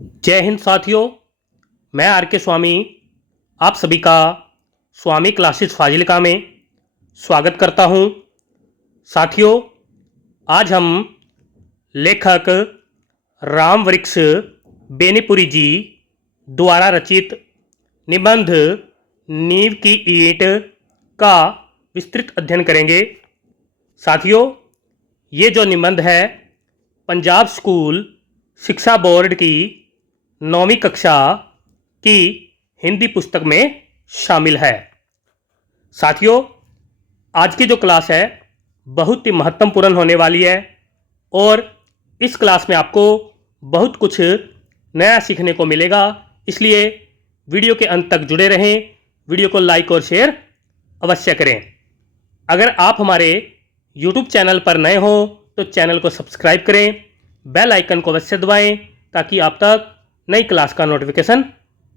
जय हिंद साथियों। मैं आर के स्वामी आप सभी का स्वामी क्लासेस फाजिलका में स्वागत करता हूं। साथियों, आज हम लेखक रामवृक्ष बेनीपुरी जी द्वारा रचित निबंध नींव की ईंट का विस्तृत अध्ययन करेंगे। साथियों, ये जो निबंध है पंजाब स्कूल शिक्षा बोर्ड की 9वीं कक्षा की हिंदी पुस्तक में शामिल है। साथियों, आज की जो क्लास है बहुत ही महत्वपूर्ण होने वाली है और इस क्लास में आपको बहुत कुछ नया सीखने को मिलेगा, इसलिए वीडियो के अंत तक जुड़े रहें। वीडियो को लाइक और शेयर अवश्य करें। अगर आप हमारे YouTube चैनल पर नए हो तो चैनल को सब्सक्राइब करें, बेल आइकन को अवश्य दबाएं ताकि आप तक नई क्लास का नोटिफिकेशन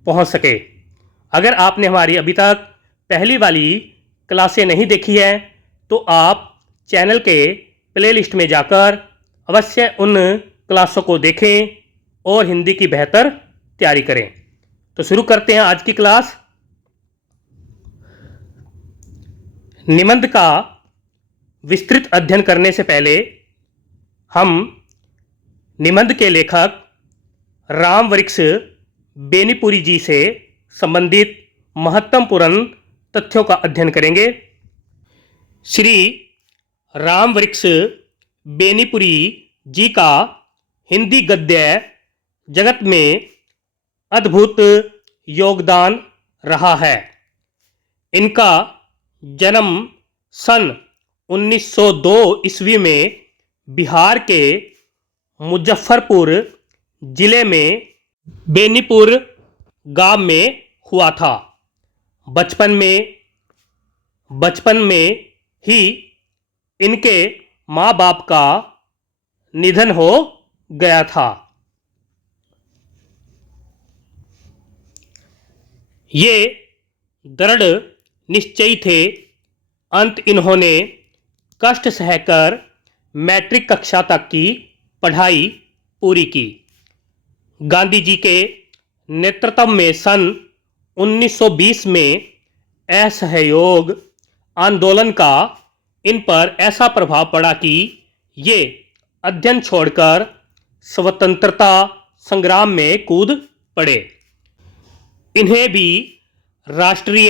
पहुंच सके। अगर आपने हमारी अभी तक पहली वाली क्लासें नहीं देखी है तो आप चैनल के प्लेलिस्ट में जाकर अवश्य उन क्लासों को देखें और हिंदी की बेहतर तैयारी करें। तो शुरू करते हैं आज की क्लास। निबंध का विस्तृत अध्ययन करने से पहले हम निबंध के लेखक रामवृक्ष बेनीपुरी जी से संबंधित महत्वपूर्ण तथ्यों का अध्ययन करेंगे। श्री रामवृक्ष बेनीपुरी जी का हिंदी गद्य जगत में अद्भुत योगदान रहा है। इनका जन्म सन 1902 ईस्वी में बिहार के मुजफ्फरपुर जिले में बेनीपुर गांव में हुआ था। बचपन में ही इनके माँ बाप का निधन हो गया था। ये दृढ़ निश्चयी थे। अंत इन्होंने कष्ट सहकर मैट्रिक कक्षा तक की पढ़ाई पूरी की। गांधी जी के नेतृत्व में सन 1920 में असहयोग आंदोलन का इन पर ऐसा प्रभाव पड़ा कि ये अध्ययन छोड़कर स्वतंत्रता संग्राम में कूद पड़े। इन्हें भी राष्ट्रीय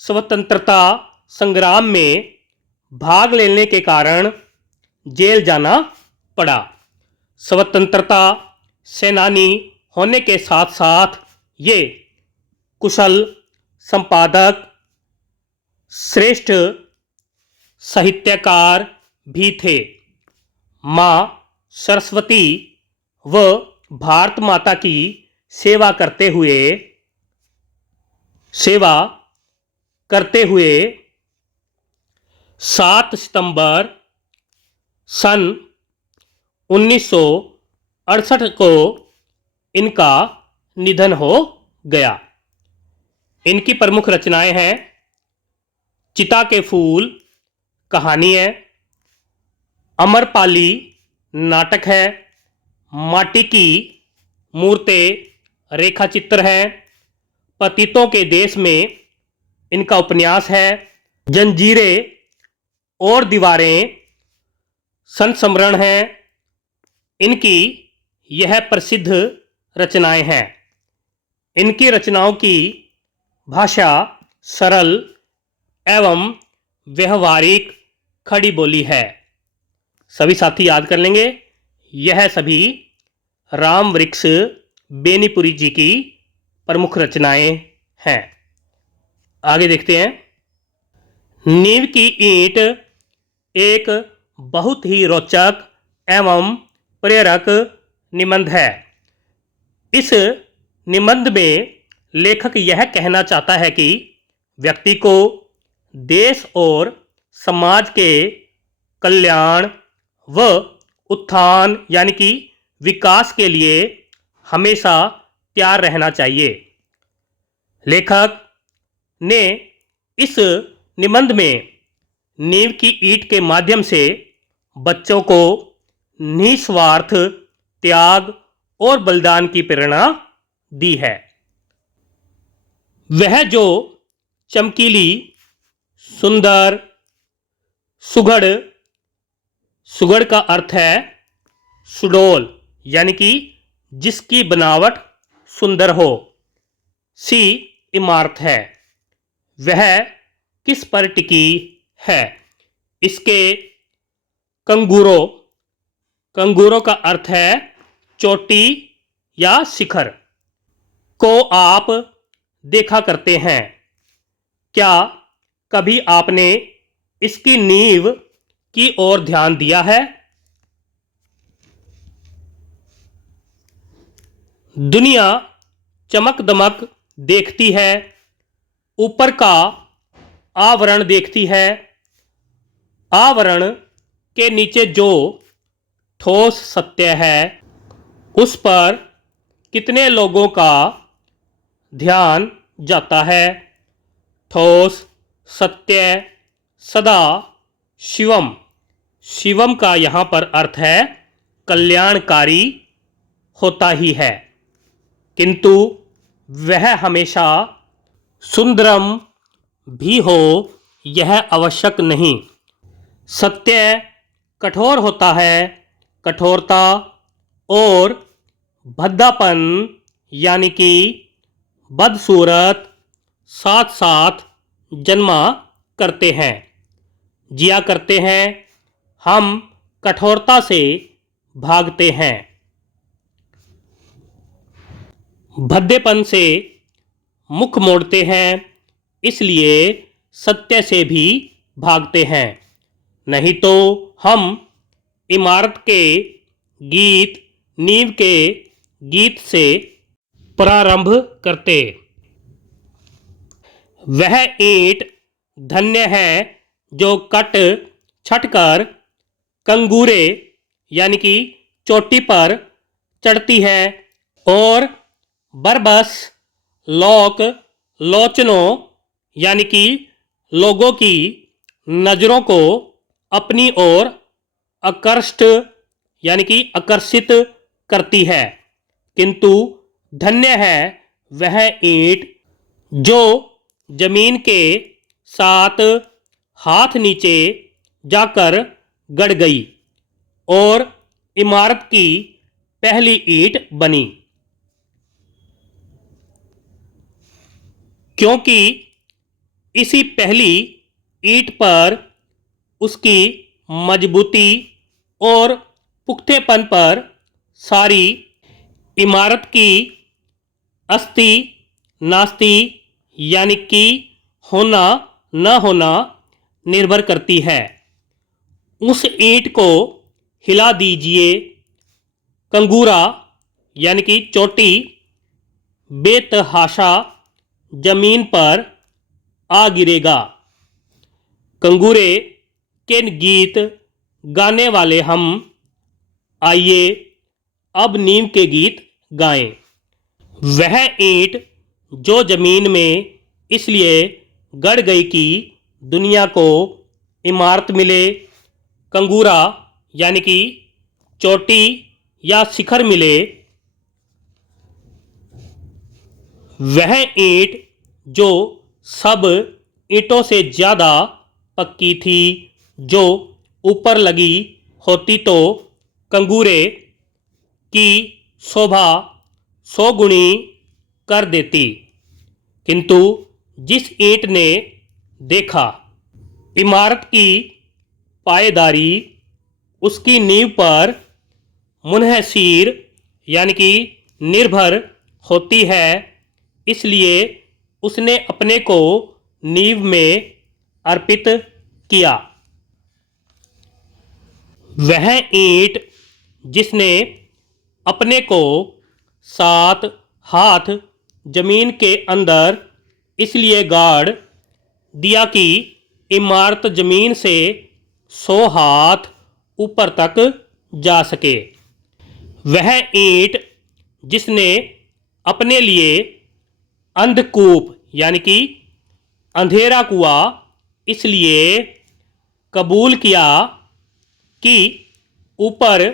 स्वतंत्रता संग्राम में भाग लेने के कारण जेल जाना पड़ा। स्वतंत्रता सेनानी होने के साथ साथ ये कुशल संपादक, श्रेष्ठ साहित्यकार भी थे। माँ सरस्वती व भारत माता की सेवा करते हुए 7 सितंबर सन 1968 को इनका निधन हो गया। इनकी प्रमुख रचनाएं हैं चिता के फूल कहानी है, अमरपाली नाटक है, माटी की मूर्तें रेखा चित्र है, पतितों के देश में इनका उपन्यास है, जंजीरें और दीवारें संस्मरण है। इनकी यह प्रसिद्ध रचनाएं हैं। इनकी रचनाओं की भाषा सरल एवं व्यवहारिक खड़ी बोली है। सभी साथी याद कर लेंगे, यह सभी रामवृक्ष बेनीपुरी जी की प्रमुख रचनाएं हैं। आगे देखते हैं। नींव की ईंट एक बहुत ही रोचक एवं प्रेरक निबंध है। इस निबंध में लेखक यह कहना चाहता है कि व्यक्ति को देश और समाज के कल्याण व उत्थान यानी कि विकास के लिए हमेशा तैयार रहना चाहिए। लेखक ने इस निबंध में नींव की ईंट के माध्यम से बच्चों को निस्वार्थ त्याग और बलिदान की प्रेरणा दी है। वह जो चमकीली, सुंदर, सुघड़, सुघड़ का अर्थ है सुडौल, यानी कि जिसकी बनावट सुंदर हो, सी इमारत है, वह किस पर टिकी है। इसके कंगूरों, कंगूरों का अर्थ है चोटी या शिखर, को आप देखा करते हैं। क्या कभी आपने इसकी नींव की ओर ध्यान दिया है? दुनिया चमक दमक देखती है, ऊपर का आवरण देखती है। आवरण के नीचे जो ठोस सत्य है, उस पर कितने लोगों का ध्यान जाता है? ठोस सत्य सदा शिवम, शिवम का यहाँ पर अर्थ है कल्याणकारी होता ही है, किंतु वह हमेशा सुंदरम भी हो यह आवश्यक नहीं। सत्य कठोर होता है, कठोरता और भद्दापन यानी कि बदसूरत साथ साथ जन्मा करते हैं, जिया करते हैं। हम कठोरता से भागते हैं, भद्देपन से मुख मोड़ते हैं, इसलिए सत्य से भी भागते हैं। नहीं तो हम इमारत के गीत, नींव के गीत से प्रारंभ करते। वह ईंट धन्य है जो कट छट कर कंगूरे यानी कि चोटी पर चढ़ती है और बरबस लोक लोचनों यानी कि लोगों की नज़रों को अपनी ओर आकृष्ट यानी कि आकर्षित करती है। किंतु धन्य है वह ईंट जो जमीन के साथ हाथ नीचे जाकर गड़ गई और इमारत की पहली ईंट बनी, क्योंकि इसी पहली ईंट पर उसकी मजबूती और पुख्तेपन पर सारी इमारत की अस्ति नास्ति यानी कि होना न होना निर्भर करती है। उस ईंट को हिला दीजिए, कंगूरा यानी कि चोटी बेतहाशा जमीन पर आ गिरेगा। कंगूरे के गीत गाने वाले हम, आइए अब नीम के गीत गाएं। वह ईंट जो जमीन में इसलिए गड़ गई कि दुनिया को इमारत मिले, कंगूरा यानी कि चोटी या शिखर मिले। वह ईंट जो सब ईंटों से ज़्यादा पक्की थी, जो ऊपर लगी होती तो कंगूरे की शोभा 100 गुणी कर देती। किंतु जिस ईंट ने देखा इमारत की पायेदारी उसकी नींव पर मुनहसिर यानी कि निर्भर होती है, इसलिए उसने अपने को नींव में अर्पित किया। वह ईंट जिसने अपने को 7 हाथ जमीन के अंदर इसलिए गाड़ दिया कि इमारत जमीन से 100 हाथ ऊपर तक जा सके। वह ईंट जिसने अपने लिए अंधकूप यानी कि अंधेरा कुआं इसलिए कबूल किया कि ऊपर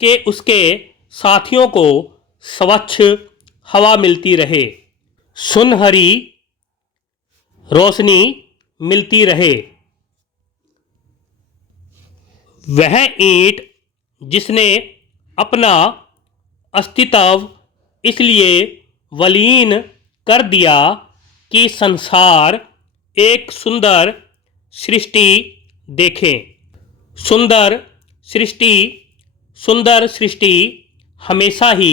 के उसके साथियों को स्वच्छ हवा मिलती रहे, सुनहरी रोशनी मिलती रहे। वह ईंट जिसने अपना अस्तित्व इसलिए वलीन कर दिया कि संसार एक सुंदर सृष्टि देखें। सुंदर सृष्टि हमेशा ही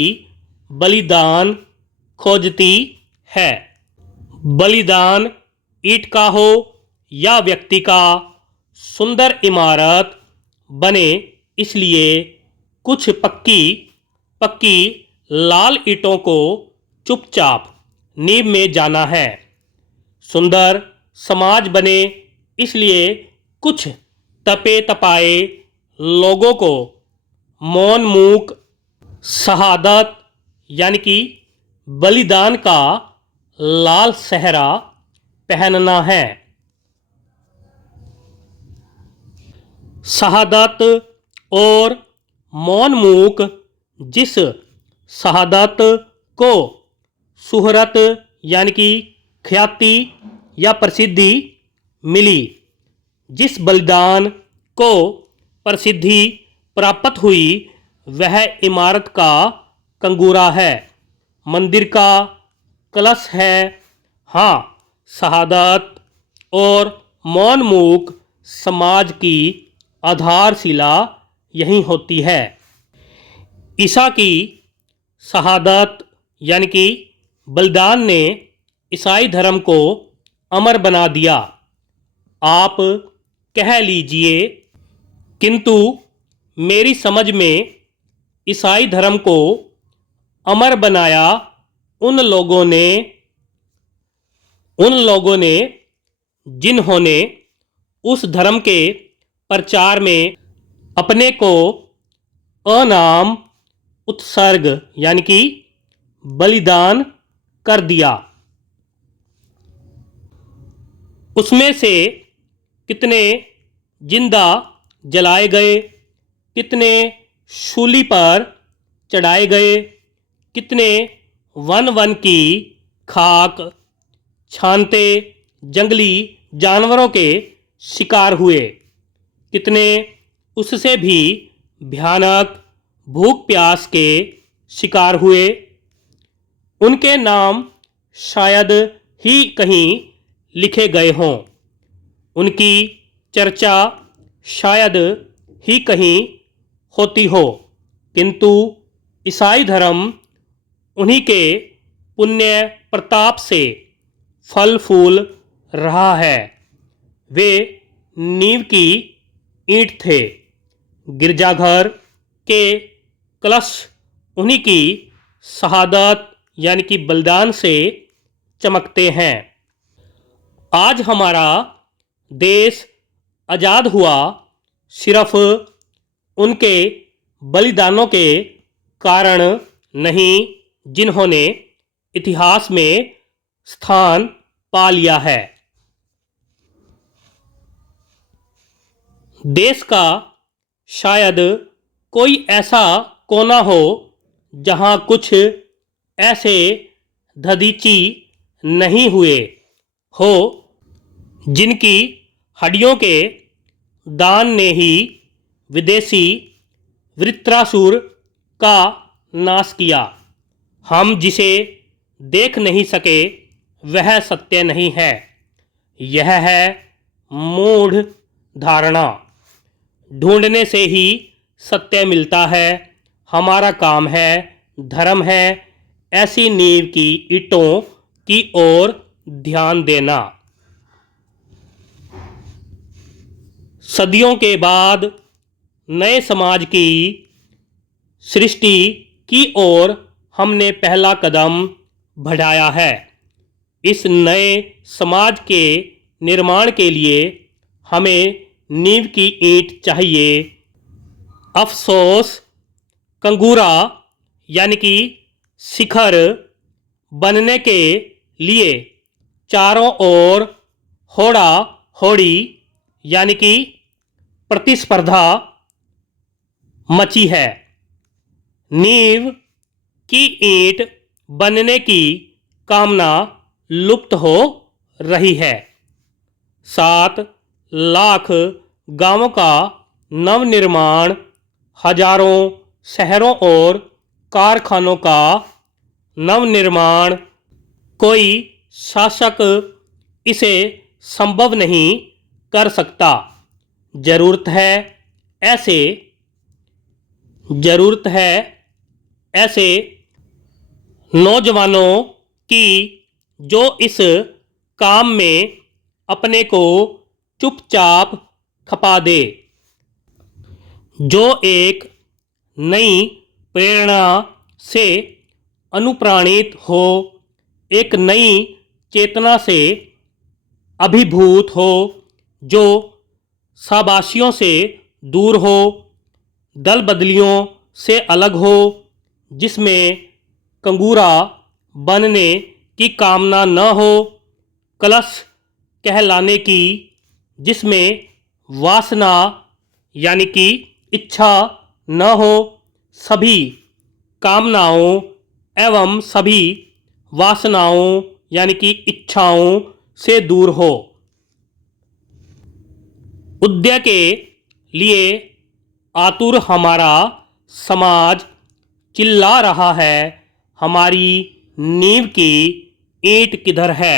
बलिदान खोजती है। बलिदान ईंट का हो या व्यक्ति का, सुंदर इमारत बने इसलिए कुछ पक्की लाल ईंटों को चुपचाप नींव में जाना है। सुंदर समाज बने इसलिए कुछ तपे तपाए लोगों को मौन मूक शहादत यानी कि बलिदान का लाल सहरा पहनना है। शहादत और मौन मूक जिस शहादत को शुहरत यानी कि ख्याति या प्रसिद्धि मिली, जिस बलिदान को प्रसिद्धि प्राप्त हुई, वह इमारत का कंगूरा है, मंदिर का कलश है। हाँ, शहादत और मौन मूक समाज की आधारशिला यही होती है। ईसा की शहादत यानी कि बलिदान ने ईसाई धर्म को अमर बना दिया, आप कह लीजिए। किंतु मेरी समझ में ईसाई धर्म को अमर बनाया उन लोगों ने जिन्होंने उस धर्म के प्रचार में अपने को अनाम उत्सर्ग यानी कि बलिदान कर दिया। उसमें से कितने जिंदा जलाए गए, कितने शूली पर चढ़ाए गए, कितने वन की खाक छानते जंगली जानवरों के शिकार हुए, कितने उससे भी भयानक भूख प्यास के शिकार हुए। उनके नाम शायद ही कहीं लिखे गए हों, उनकी चर्चा शायद ही कहीं होती हो, किंतु ईसाई धर्म उन्हीं के पुण्य प्रताप से फल फूल रहा है। वे नींव की ईंट थे, गिरजाघर के कलश उन्हीं की शहादत यानी कि बलिदान से चमकते हैं। आज हमारा देश आज़ाद हुआ सिर्फ उनके बलिदानों के कारण नहीं, जिन्होंने इतिहास में स्थान पा लिया है। देश का शायद कोई ऐसा कोना हो जहां कुछ ऐसे दधीची नहीं हुए हो जिनकी हड्डियों के दान ने ही विदेशी वृत्रासुर का नाश किया। हम जिसे देख नहीं सके वह सत्य नहीं है, यह है मूढ़ धारणा। ढूंढने से ही सत्य मिलता है। हमारा काम है, धर्म है, ऐसी नींव की ईंटों की ओर ध्यान देना। सदियों के बाद नए समाज की सृष्टि की ओर हमने पहला कदम बढ़ाया है। इस नए समाज के निर्माण के लिए हमें नींव की ईंट चाहिए। अफसोस, कंगूरा यानी कि शिखर बनने के लिए चारों ओर होड़ा होड़ी यानी कि प्रतिस्पर्धा मची है। नींव की ईंट बनने की कामना लुप्त हो रही है। 7 लाख गांवों का नवनिर्माण, हजारों शहरों और कारखानों का नवनिर्माण। कोई शासक इसे संभव नहीं कर सकता। जरूरत है ऐसे नौजवानों की जो इस काम में अपने को चुपचाप खपा दे, जो एक नई प्रेरणा से अनुप्राणित हो, एक नई चेतना से अभिभूत हो, जो शाबाशियों से दूर हो, दल बदलियों से अलग हो, जिसमें कंगूरा बनने की कामना न हो, कलश कहलाने की, जिसमें वासना यानी कि इच्छा न हो, सभी कामनाओं एवं सभी वासनाओं यानी कि इच्छाओं से दूर हो। उदय के लिए आतुर हमारा समाज चिल्ला रहा है, हमारी नींव की ईंट किधर है।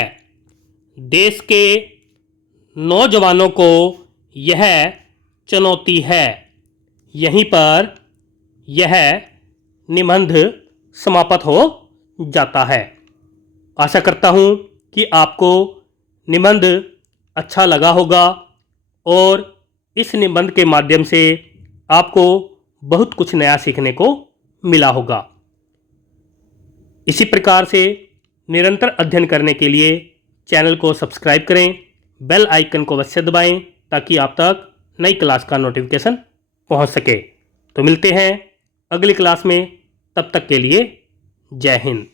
देश के नौजवानों को यह चुनौती है। यहीं पर यह निबंध समाप्त हो जाता है। आशा करता हूँ कि आपको निबंध अच्छा लगा होगा और इस निबंध के माध्यम से आपको बहुत कुछ नया सीखने को मिला होगा। इसी प्रकार से निरंतर अध्ययन करने के लिए चैनल को सब्सक्राइब करें, बेल आइकन को अवश्य दबाएं ताकि आप तक नई क्लास का नोटिफिकेशन पहुंच सके। तो मिलते हैं अगली क्लास में, तब तक के लिए जय हिंद।